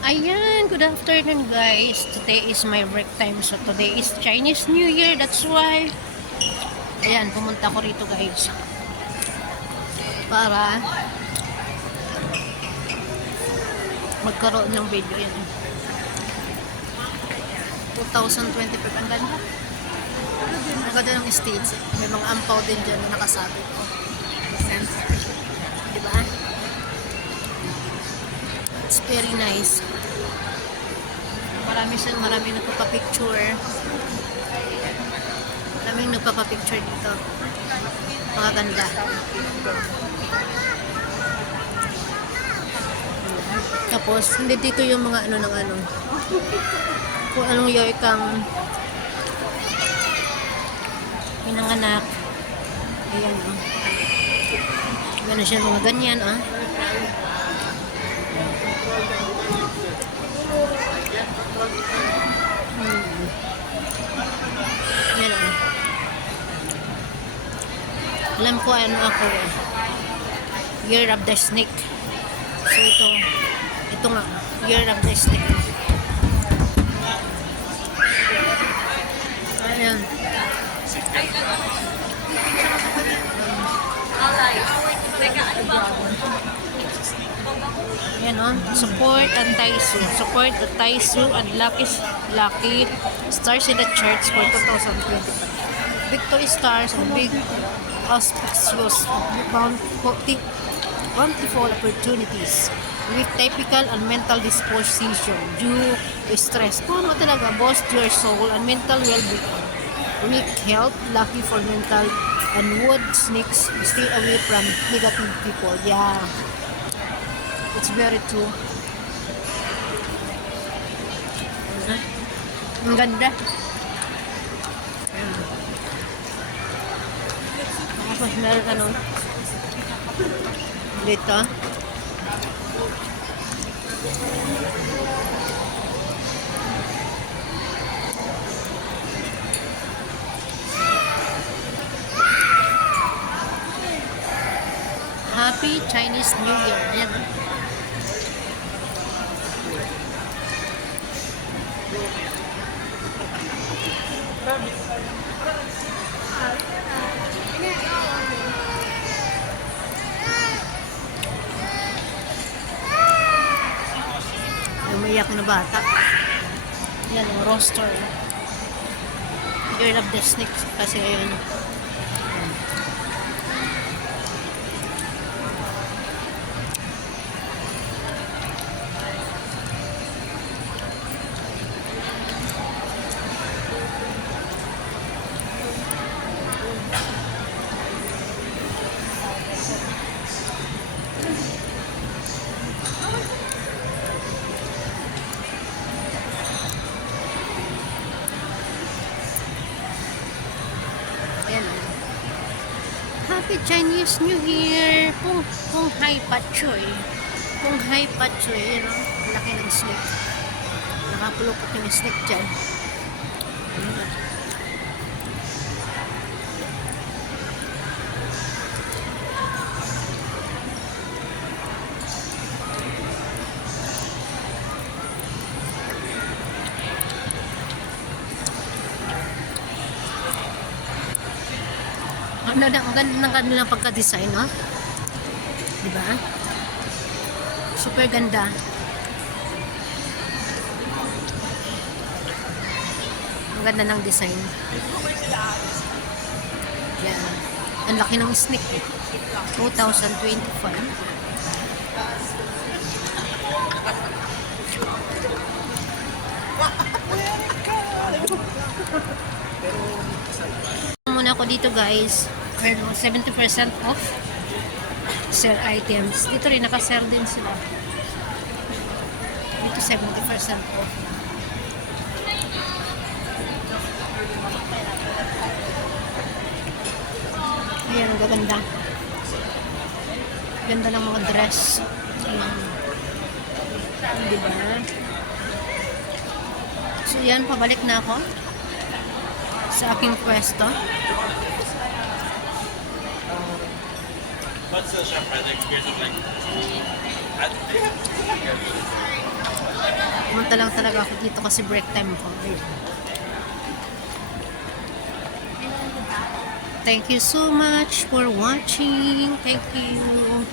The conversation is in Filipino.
Ayan, good afternoon guys. Today is my break time. So today is Chinese New Year. That's why ayan, pumunta ko rito guys. Para magkaroon ng video yan. 2025 ang ganda. Ang ganda ng stage. May mga ampaw din dyan na nakasabi ko. Diba? It's very nice. Marami nagpapapicture. Maraming nagpapapicture dito. Mga ganda. Tapos, hindi dito yung mga ano ng ano. Kung anong year kang pinanganak. Ayan o. Gano'n siya mga ganyan ah. Yan o. Alam ko ano ako eh. Year of the Snake. So ito nga. Year of the Snake. Ayan. Yan o. Support and Taisu. Support the Taisu and Lucky Stars in the Church for 2025. Victory Stars and big auspicious bountiful opportunities with typical and mental disposition due to stress. Puno talaga, boost your soul and mental well-being. Weak health, lucky for mental and wood snakes, stay away from negative people. Yeah, it's very true. Ang ganda. Tapos meron ano dito. Happy Chinese New Year. Ayan. Umiyak na bata. Yan ang roster. Year of the Snake kasi ayun. Happy Chinese New Year! Kung Hai Patchoy. Kung Hai Patchoy, yun o. Laki ng snake. Nakapulupot yung snake dyan. Ang ganda ng kanilang pagka-design, no? Diba? Super ganda. Ang ganda ng design. Yan. Ang laki ng snake. 2025. Muna ako dito guys. 70% off sale items. Dito rin naka-sale din sila. Dito 70% off. Ayan, ang gaganda. Ganda ng mga dress. Diba? So yan, pabalik na ako sa aking pwesto. What's the chef right experience of like? Pumunta lang talaga ako dito kasi break time ko. Ayun. Thank you so much for watching. Thank you.